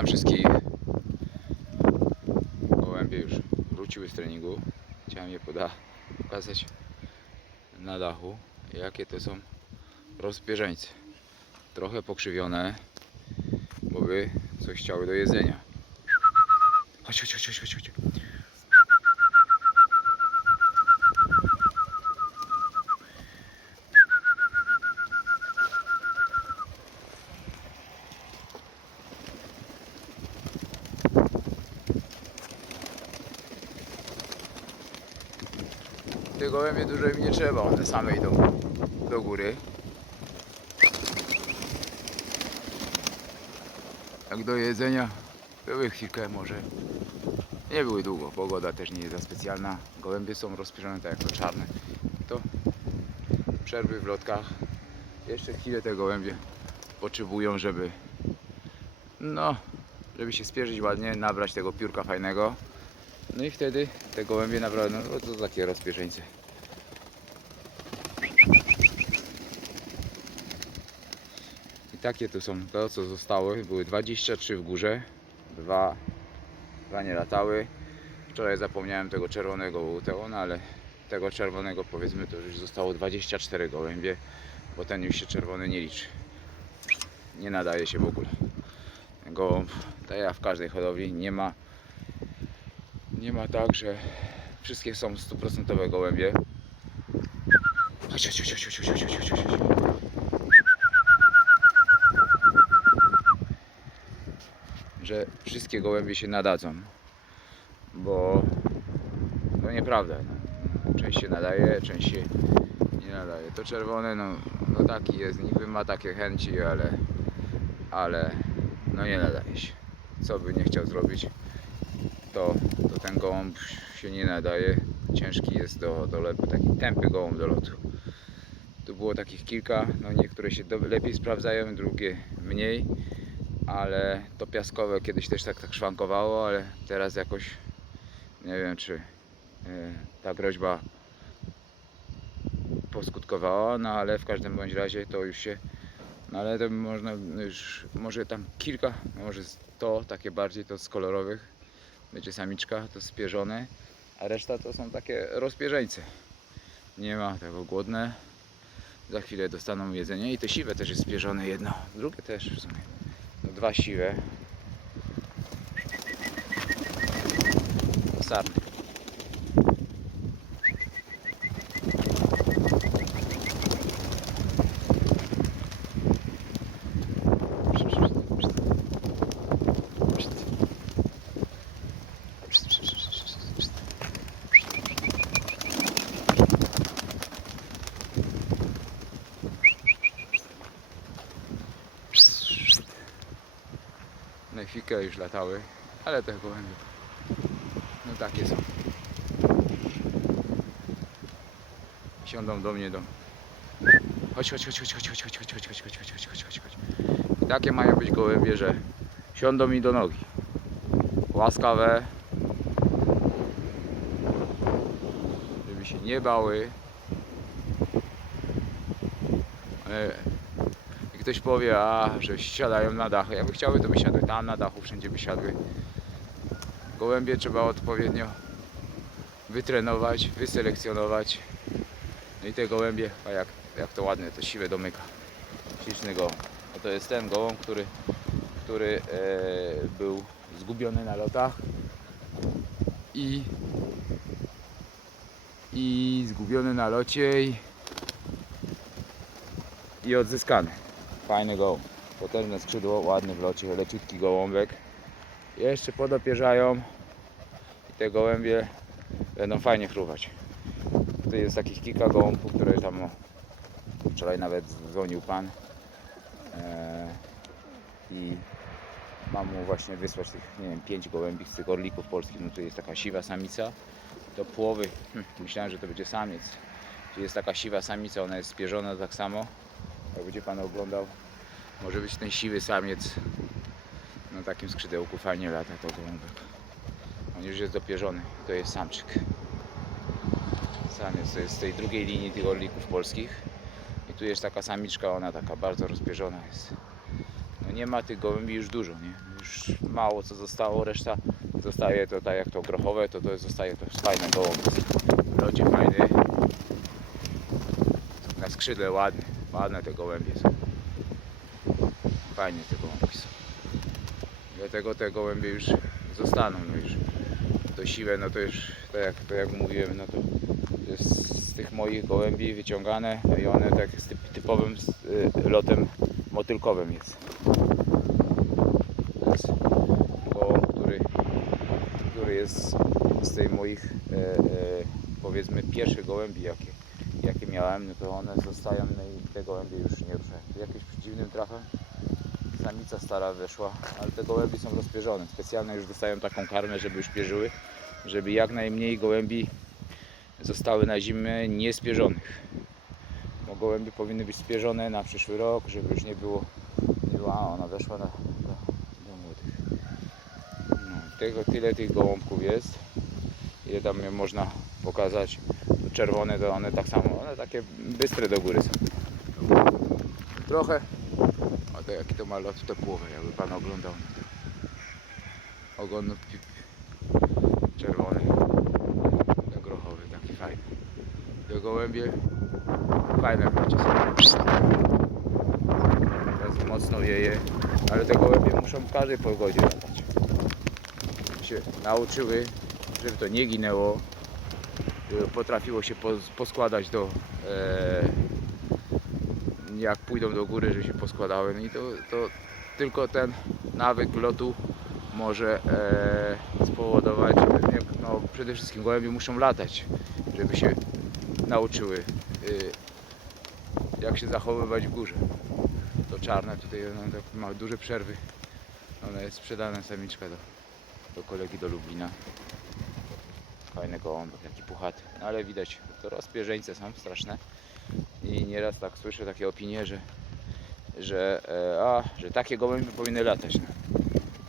Witam wszystkich. Gołębie już wróciły z treningu. Chciałem je poda pokazać na dachu, jakie to są rozbieżeńce. Trochę pokrzywione, bo by coś chciały do jedzenia. Chodź, chodź, chodź, chodź, chodź. Chodź. Te gołębie dużo im nie trzeba, one same idą do góry. Jak do jedzenia były chwilkę może. Nie były długo, pogoda też nie jest za specjalna. Gołębie są rozpieszone tak jak to czarne. To przerwy w lotkach. Jeszcze chwilę te gołębie potrzebują, żeby no, żeby się spierzyć ładnie, nabrać tego piórka fajnego. No i wtedy te gołębie naprawdę, no to takie rozpieszeńce. I takie tu są to, co zostało. Były 23 w górze, dwa, dwa nie latały. Wczoraj zapomniałem tego czerwonego utełona, ale tego czerwonego powiedzmy to już zostało 24 gołębie, bo ten już się czerwony nie liczy. Nie nadaje się w ogóle. Gołąb, tak jak w każdej hodowli, nie ma nie ma tak, że wszystkie są stuprocentowe gołębie. Chodź. Że wszystkie gołębie się nadadzą, bo to nieprawda. No. Część się nadaje, część się nie nadaje. To czerwone, no, no taki jest, niby ma takie chęci, ale, ale no nie nadaje się. Co by nie chciał zrobić to, to ten gołąb się nie nadaje. Ciężki jest do, do lotu, taki tępy gołąb do lotu. Tu było takich kilka, no niektóre się do, lepiej sprawdzają, drugie mniej, ale to piaskowe kiedyś też tak, tak szwankowało, ale teraz jakoś nie wiem czy e, ta groźba poskutkowała, no ale w każdym bądź razie to już się no ale to można już, może tam kilka, może to takie bardziej to z kolorowych będzie samiczka, to spierzone, a reszta to są takie rozpierzeńce. Nie ma tego głodne. Za chwilę dostaną jedzenie i to siwe też jest spierzone jedno, drugie też w sumie. No, dwa siwe. To sarny. Już latały, ale te gołębie, no takie są. Siądą do mnie do... Chodź, chodź, chodź, chodź, chodź, chodź, chodź, chodź, chodź, chodź, chodź, chodź, chodź, chodź, chodź. I takie mają być gołębie, że siądą mi do nogi. Łaskawe. Żeby się nie bały. Ktoś powie, a że siadają na dachu. Jakby chciały, to by siadły tam na dachu, wszędzie by siadły. Gołębie trzeba odpowiednio wytrenować, wyselekcjonować. No i te gołębie, a jak, jak to ładne, to siwe domyka. Śliczny gołąb. To jest ten gołąb, który, który e, był zgubiony na lotach i i zgubiony na locie i, i odzyskany. Fajny gołąb. Potężne skrzydło, ładny w locie, leciutki gołąbek. Jeszcze podopierzają i te gołębie będą fajnie fruwać. Tutaj jest takich kilka gołąbków, które tam wczoraj nawet dzwonił pan eee, i mam mu właśnie wysłać tych, nie wiem, pięć gołębi z tych orlików polskich. No tu jest taka siwa samica do połowy. Hm, myślałem, że to będzie samiec. Tu jest taka siwa samica, ona jest spierzona tak samo. Będzie pan oglądał, może być ten siwy samiec na takim skrzydełku. Fajnie lata to gołąbek. On już jest dopierzony. To jest samczyk. Samiec to jest z tej drugiej linii tych orlików polskich. I tu jest taka samiczka, ona taka bardzo rozpierzona jest. No nie ma tych gołębi już dużo, nie? Już mało co zostało, reszta zostaje to tak jak to grochowe, to to zostaje to fajne gołąb. W locie fajny. Na skrzydle ładny, ładne te gołębie są. Fajnie te gołąbki są. Dlatego te gołębie już zostaną, no już to siłę, no to już tak jak, jak mówiłem, no to, z tych moich gołębi wyciągane i one tak z typ, typowym y, lotem motylkowym jest. To jest gołąb, który, który jest z tej moich e, e, powiedzmy pierwszych gołębi jakie, jakie miałem, no to one zostają no i te gołębie już nie ruszają. Jakimś dziwnym trafem samica stara wyszła, ale te gołębi są rozpierzone. Specjalnie już dostają taką karmę, żeby już pierzyły, żeby jak najmniej gołębi zostały na zimę niespierzonych. Bo gołębie powinny być spierzone na przyszły rok, żeby już nie było, a ona weszła na, do, do młodych. No, tego, tyle tych gołąbków jest. Ile tam można pokazać. Czerwone to one tak samo, one takie bystre do góry są. Trochę a to jaki to ma lot to połowę, jakby pan oglądał. Ogon czerwony, grochowy, taki fajny. Te gołębie fajne są. Teraz mocno wieje, ale te gołębie muszą w każdej pogodzie latać. Się nauczyły, żeby to nie ginęło, potrafiło się pos- poskładać do e, jak pójdą do góry, że się poskładały. No i to, to tylko ten nawyk lotu może e, spowodować, no, przede wszystkim gołębie muszą latać, żeby się nauczyły jak się zachowywać w górze. To czarne tutaj no, tak ma duże przerwy. Ona jest sprzedana samiczka do, do kolegi do Lublina. Fajny gołąbek, jaki puchaty. No, ale widać, to rozpierzeńce są straszne i nieraz tak słyszę takie opinie, że, że, e, a, że takie gołębie powinny latać. No.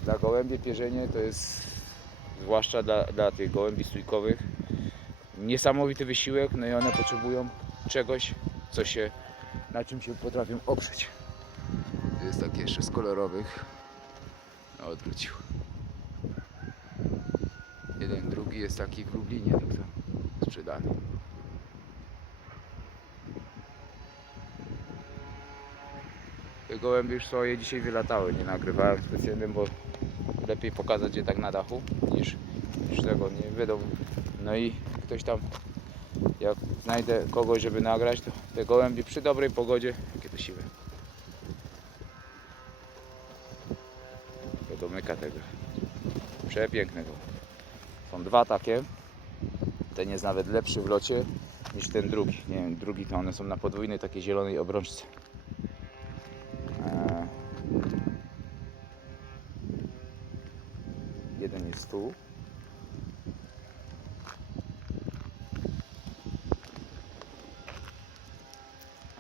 Dla gołębie pierzenie to jest, zwłaszcza dla, dla tych gołębi stójkowych, niesamowity wysiłek, no i one potrzebują czegoś, co się, na czym się potrafią oprzeć. To jest takie jeszcze z kolorowych. No, odwrócił. Jeden, drugi jest taki w Lublinie, tak to sprzedany. Te gołębie już swoje dzisiaj wylatały, nie nagrywałem specjalnie, bo lepiej pokazać je tak na dachu niż, niż tego nie wiadomo. No i ktoś tam, jak znajdę kogoś, żeby nagrać, to te gołębie przy dobrej pogodzie, jakie to siłe. To domyka tego. Przepięknego. Są dwa takie. Ten jest nawet lepszy w locie niż ten drugi. Nie wiem, drugi to one są na podwójnej takiej zielonej obrączce. Eee. Jeden jest tu.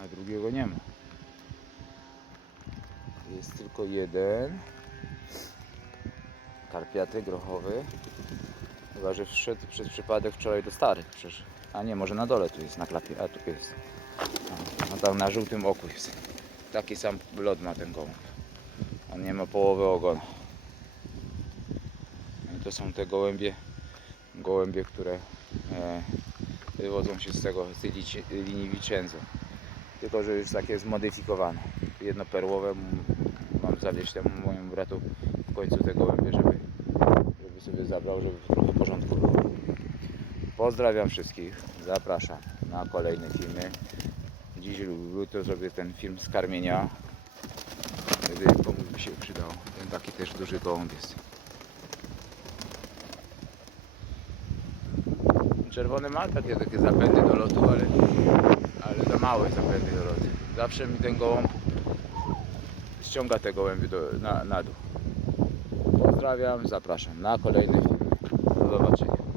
A drugiego nie ma. Jest tylko jeden. Karpiaty grochowy. Chyba, że wszedł przez przypadek wczoraj do starych. Przecież. A nie, może na dole tu jest, na klapie. A tu jest. No tam na żółtym oku jest. Taki sam lot ma ten gołąb. On nie ma połowy ogona. No I to są te gołębie, gołębie, które e, wywodzą się z tego, z tej linii Vincenzo. Tylko, że już takie zmodyfikowane. Jedno perłowe mam zawieźć temu mojemu bratu w końcu te gołębie, żeby, żeby sobie zabrał, żeby trochę porządku było. Pozdrawiam wszystkich, zapraszam na kolejne filmy. Dziś lub jutro zrobię ten film z karmienia. Wtedy komuś by się przydał. Ten taki też duży gołąb jest. Czerwony ma takie, takie zapędy do lotu, ale, ale za małe zapędy do lotu. Zawsze mi ten gołąb ściąga te gołębie do, na, na dół. Pozdrawiam, zapraszam na kolejny film. Do zobaczenia.